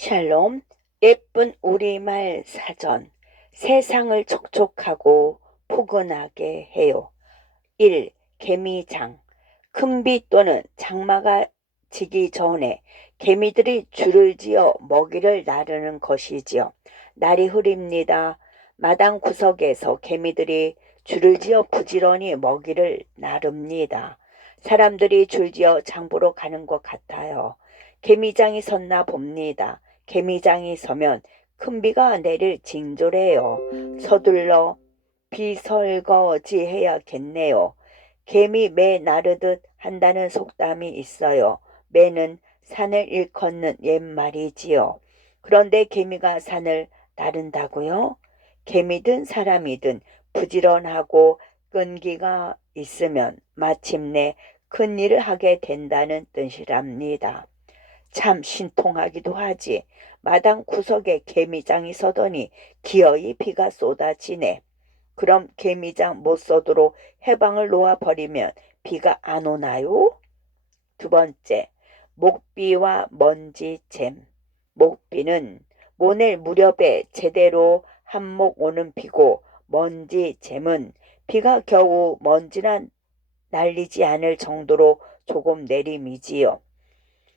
샬롬, 예쁜 우리말 사전, 세상을 촉촉하고 포근하게 해요. 1. 개미장. 큰 비 또는 장마가 지기 전에 개미들이 줄을 지어 먹이를 나르는 것이지요. 날이 흐립니다. 마당 구석에서 개미들이 줄을 지어 부지런히 먹이를 나릅니다. 사람들이 줄지어 장보러 가는 것 같아요. 개미장이 섰나 봅니다. 개미장이 서면 큰 비가 내릴 징조래요. 서둘러 비설거지 해야겠네요. 개미 매 나르듯 한다는 속담이 있어요. 매는 산을 일컫는 옛말이지요. 그런데 개미가 산을 나른다고요? 개미든 사람이든 부지런하고 끈기가 있으면 마침내 큰 일을 하게 된다는 뜻이랍니다. 참 신통하기도 하지. 마당 구석에 개미장이 서더니 기어이 비가 쏟아지네. 그럼 개미장 못 서도록 해방을 놓아버리면 비가 안 오나요? 두 번째, 목비와 먼지잼. 목비는 모낼 무렵에 제대로 한몫 오는 비고, 먼지잼은 비가 겨우 먼지나 날리지 않을 정도로 조금 내림이지요.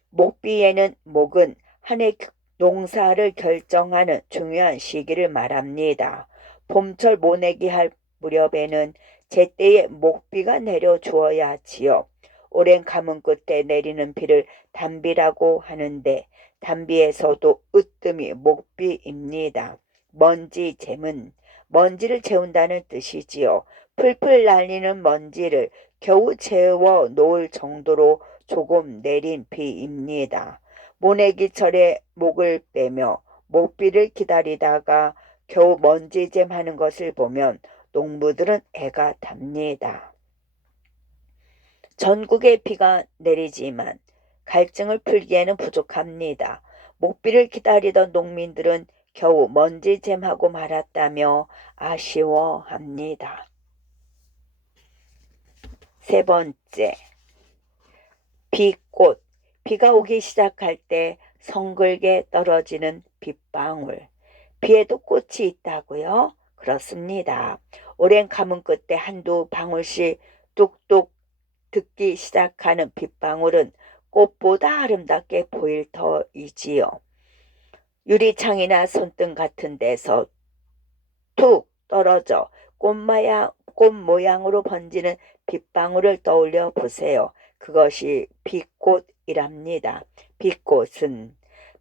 목비에는 목은 한 해 농사를 결정하는 중요한 시기를 말합니다. 봄철 모내기 할 무렵에는 제때에 목비가 내려 주어야 하지요. 오랜 가뭄 끝에 내리는 비를 단비라고 하는데 단비에서도 으뜸이 목비입니다. 먼지잼은 먼지를 채운다는 뜻이지요. 풀풀 날리는 먼지를 겨우 채워 놓을 정도로 조금 내린 비입니다. 모내기철에 목을 빼며 목비를 기다리다가 겨우 먼지잼 하는 것을 보면 농부들은 애가 답니다. 전국에 비가 내리지만 갈증을 풀기에는 부족합니다. 목비를 기다리던 농민들은 겨우 먼지잼하고 말았다며 아쉬워합니다. 세 번째, 비꽃. 비가 오기 시작할 때 성글게 떨어지는 빗방울. 비에도 꽃이 있다고요? 그렇습니다. 오랜 가뭄 끝에 한두 방울씩 뚝뚝 듣기 시작하는 빗방울은 꽃보다 아름답게 보일 터이지요. 유리창이나 손등 같은 데서 툭 떨어져 꽃 모양으로 번지는 빗방울을 떠올려 보세요. 그것이 빛꽃이랍니다. 빛꽃은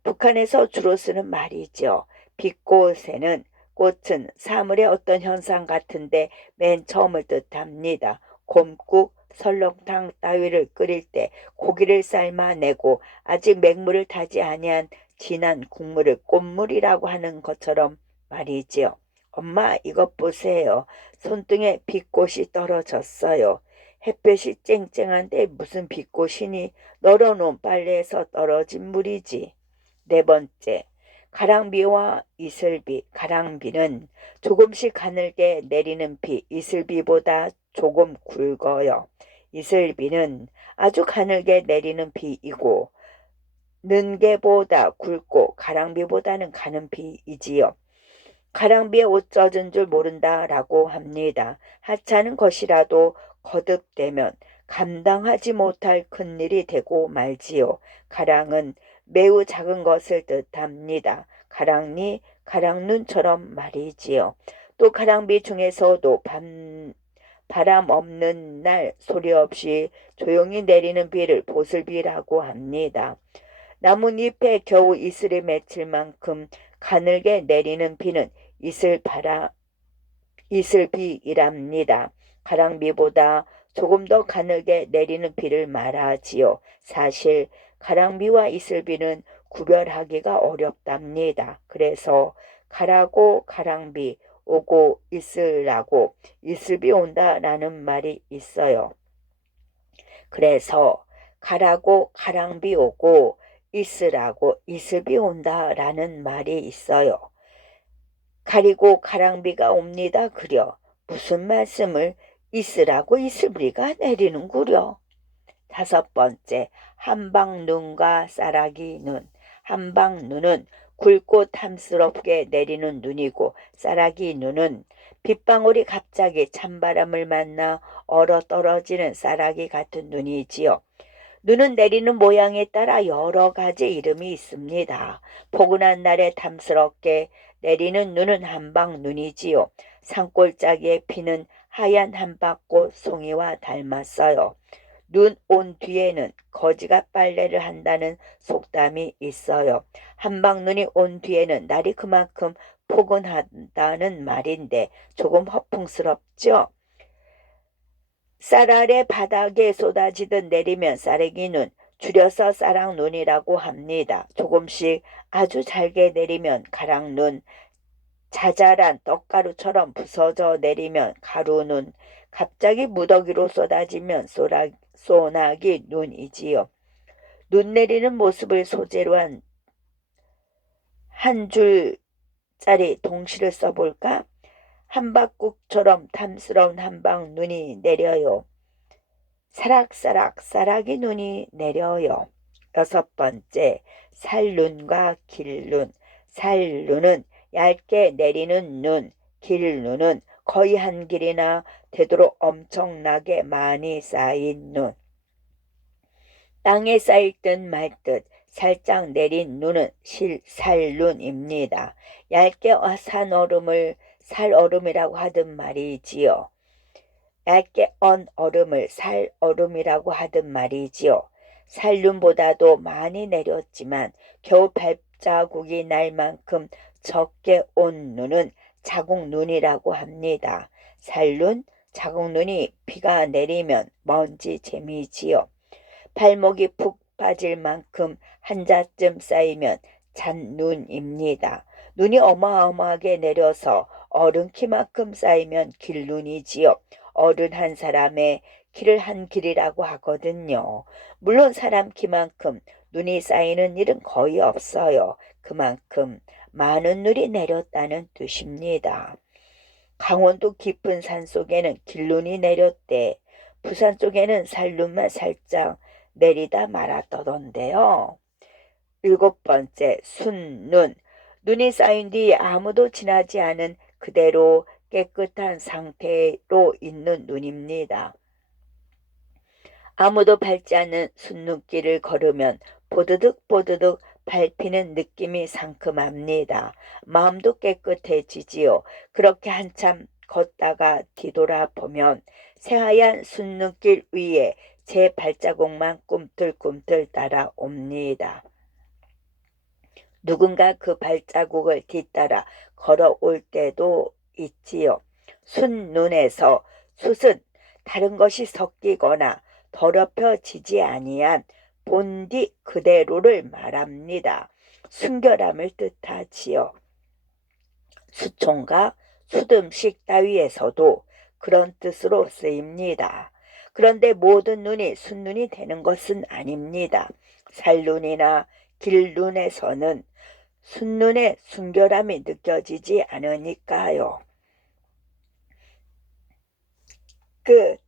북한에서 주로 쓰는 말이죠. 빛꽃에는 꽃은 사물의 어떤 현상 같은데 맨 처음을 뜻합니다. 곰국, 설렁탕 따위를 끓일 때 고기를 삶아내고 아직 맹물을 타지 아니한 진한 국물을 꽃물이라고 하는 것처럼 말이지요. 엄마, 이것 보세요. 손등에 빛꽃이 떨어졌어요. 햇볕이 쨍쨍한데 무슨 빛꽃이니? 널어놓은 빨래에서 떨어진 물이지. 네 번째, 가랑비와 이슬비. 가랑비는 조금씩 가늘게 내리는 비, 이슬비보다 조금 굵어요. 이슬비는 아주 가늘게 내리는 비이고 는개보다 굵고 가랑비보다는 가는 비이지요. 가랑비에 옷 젖은 줄 모른다라고 합니다. 하찮은 것이라도 거듭되면 감당하지 못할 큰일이 되고 말지요. 가랑은 매우 작은 것을 뜻합니다. 가랑니, 가랑눈처럼 말이지요. 또 가랑비 중에서도 바람 없는 날 소리 없이 조용히 내리는 비를 보슬비라고 합니다. 나뭇잎에 겨우 이슬이 맺힐 만큼 가늘게 내리는 비는 이슬비이랍니다. 가랑비보다 조금 더 가늘게 내리는 비를 말하지요. 사실 가랑비와 이슬비는 구별하기가 어렵답니다. 그래서 가라고 가랑비 오고 있으라고 이슬비 온다라는 말이 있어요. 그래서 가라고 가랑비 오고 있으라고 이슬비 온다라는 말이 있어요. 가리고 가랑비가 옵니다 그려. 무슨 말씀을 있으라고 이슬비가 내리는구려. 다섯 번째, 한방 눈과 쌀아기 눈. 한방 눈은 굵고 탐스럽게 내리는 눈이고 쌀아기 눈은 빗방울이 갑자기 찬바람을 만나 얼어 떨어지는 쌀아기 같은 눈이지요. 눈은 내리는 모양에 따라 여러 가지 이름이 있습니다. 포근한 날에 탐스럽게 내리는 눈은 한방 눈이지요. 산골짜기에 피는 하얀 한박꽃 송이와 닮았어요. 눈 온 뒤에는 거지가 빨래를 한다는 속담이 있어요. 한방눈이 온 뒤에는 날이 그만큼 포근하다는 말인데 조금 허풍스럽죠? 쌀 아래 바닥에 쏟아지듯 내리면 쌀래기눈, 줄여서 쌀랑눈이라고 합니다. 조금씩 아주 잘게 내리면 가랑눈, 자잘한 떡가루처럼 부서져 내리면 가루눈, 갑자기 무더기로 쏟아지면 소나기 눈이지요. 눈 내리는 모습을 소재로 한 줄짜리 동시를 써볼까? 한박국처럼 탐스러운 한방 눈이 내려요. 사락사락 쌀아기 눈이 내려요. 6번째, 살눈과 길눈. 살눈은 얇게 내리는 눈, 길눈은 거의 한 길이나 되도록 엄청나게 많이 쌓인 눈. 땅에 쌓일 듯 말 듯 살짝 내린 눈은 살눈입니다. 얇게 산 얼음을 살얼음이라고 하든 말이지요. 얇게 언 얼음을 살얼음이라고 하든 말이지요. 살눈보다도 많이 내렸지만 겨우 발자국이 날 만큼 적게 온 눈은 자국눈이라고 합니다. 살눈, 자국눈이 비가 내리면 먼지 재미지요. 발목이 푹 빠질 만큼 한자쯤 쌓이면 잔눈입니다. 눈이 어마어마하게 내려서 어른 키만큼 쌓이면 길눈이지요. 어른 한 사람의 키를 한 길이라고 하거든요. 물론 사람 키만큼 눈이 쌓이는 일은 거의 없어요. 그만큼 많은 눈이 내렸다는 뜻입니다. 강원도 깊은 산속에는 길눈이 내렸대. 부산 쪽에는 살눈만 살짝 내리다 말았더던데요. 7번째, 순눈. 눈이 쌓인 뒤 아무도 지나지 않은 그대로 깨끗한 상태로 있는 눈입니다. 아무도 밟지 않는 순눈길을 걸으면 보드득보드득 밟히는 느낌이 상큼합니다. 마음도 깨끗해지지요. 그렇게 한참 걷다가 뒤돌아보면 새하얀 순눈길 위에 제 발자국만 꿈틀꿈틀 따라옵니다. 누군가 그 발자국을 뒤따라 걸어올 때도 있지요. 순눈에서 숫은 다른 것이 섞이거나 더럽혀지지 아니한 본디 그대로를 말합니다. 순결함을 뜻하지요. 수총각, 수듬식 따위에서도 그런 뜻으로 쓰입니다. 그런데 모든 눈이 순눈이 되는 것은 아닙니다. 살눈이나 길눈에서는 순눈의 순결함이 느껴지지 않으니까요. 끝.